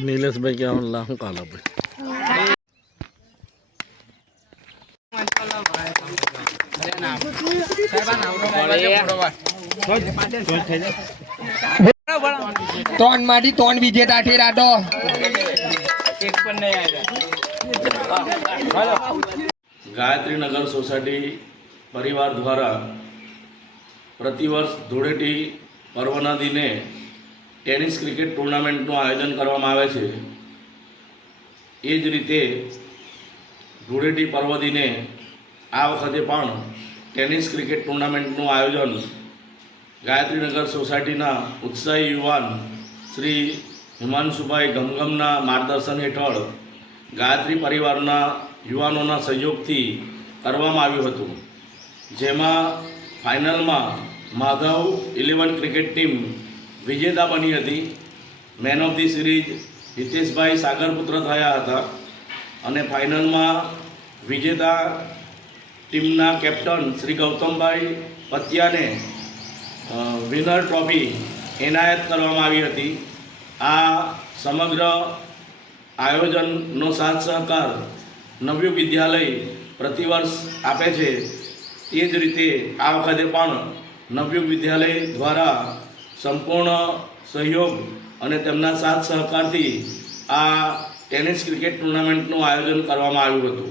નિલેશભાઈ કે લા હું કાલા ભાઈ ત્રણમાંથી ત્રણ વિજેતા છે રાતો ગાયત્રીનગર સોસાયટી પરિવાર દ્વારા પ્રતિવર્ષ ધૂળેટી પર્વના દિને ટેનિસ ક્રિકેટ ટુર્નામેન્ટનું આયોજન કરવામાં આવે છે. એ જ રીતે ધૂળેટી પર્વ દિને આ વખતે પણ ટેનિસ ક્રિકેટ ટુર્નામેન્ટનું આયોજન ગાયત્રીનગર સોસાયટીના ઉત્સાહી યુવાન શ્રી હિમાંશુભાઈ ગમગમના માર્ગદર્શન હેઠળ ગાયત્રી પરિવારના યુવાનોના સહયોગથી કરવામાં આવ્યું હતું. જેમાં ફાઇનલમાં માધવ ઇલેવન ક્રિકેટ ટીમ વિજેતા બની હતી. Man of the series Hiteshbhai Sagarputra થયા હતા. અને ફાઇનલમાં વિજેતા ટીમના કેપ્ટન શ્રી ગૌતમભાઈ પતિયાને વિનર ટ્રોફી એનાયત કરવામાં આવી હતી. આ સમગ્ર આયોજનનો સાથ સહકાર નવયુગ વિદ્યાલય પ્રતિવર્ષ આપે છે. એ જ રીતે આ વખતે પણ નવયુગ વિદ્યાલય દ્વારા સંપૂર્ણ સહયોગ અને તેમના સાથ સહકારથી આ ટેનિસ ક્રિકેટ ટુર્નામેન્ટનું આયોજન કરવામાં આવ્યું હતું.